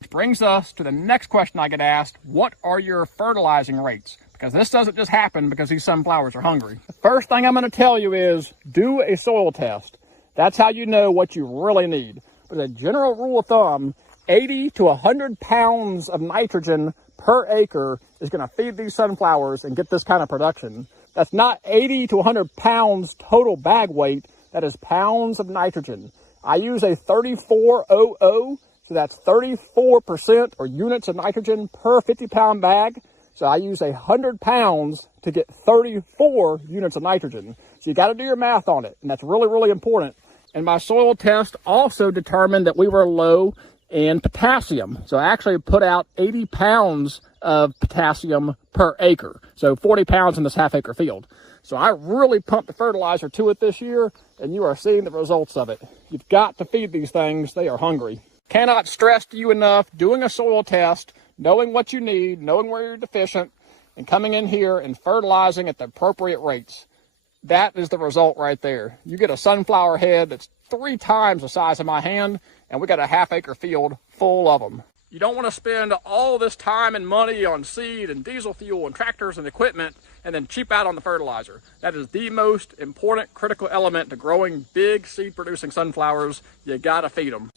Which brings us to the next question I get asked: what are your fertilizing rates? Because this doesn't just happen because these sunflowers are hungry. The first thing I'm going to tell you is do a soil test. That's how you know what you really need. But as a general rule of thumb, 80 to 100 pounds of nitrogen per acre is going to feed these sunflowers and get this kind of production. That's not 80 to 100 pounds total bag weight. That is pounds of nitrogen. I use a 3400, so that's 34% or units of nitrogen per 50-pound bag. So I use 100 pounds to get 34 units of nitrogen. So you got to do your math on it, and that's really, really important. And my soil test also determined that we were low in potassium. So I actually put out 80 pounds of potassium per acre. So 40 pounds in this half-acre field. So I really pumped the fertilizer to it this year, and you are seeing the results of it. You've got to feed these things. They are hungry. Cannot stress to you enough, doing a soil test, knowing what you need, knowing where you're deficient, and coming in here and fertilizing at the appropriate rates. That is the result right there. You get a sunflower head that's 3 times the size of my hand, and we got a half-acre field full of them. You don't want to spend all this time and money on seed and diesel fuel and tractors and equipment and then cheap out on the fertilizer. That is the most important critical element to growing big seed-producing sunflowers. You got to feed them.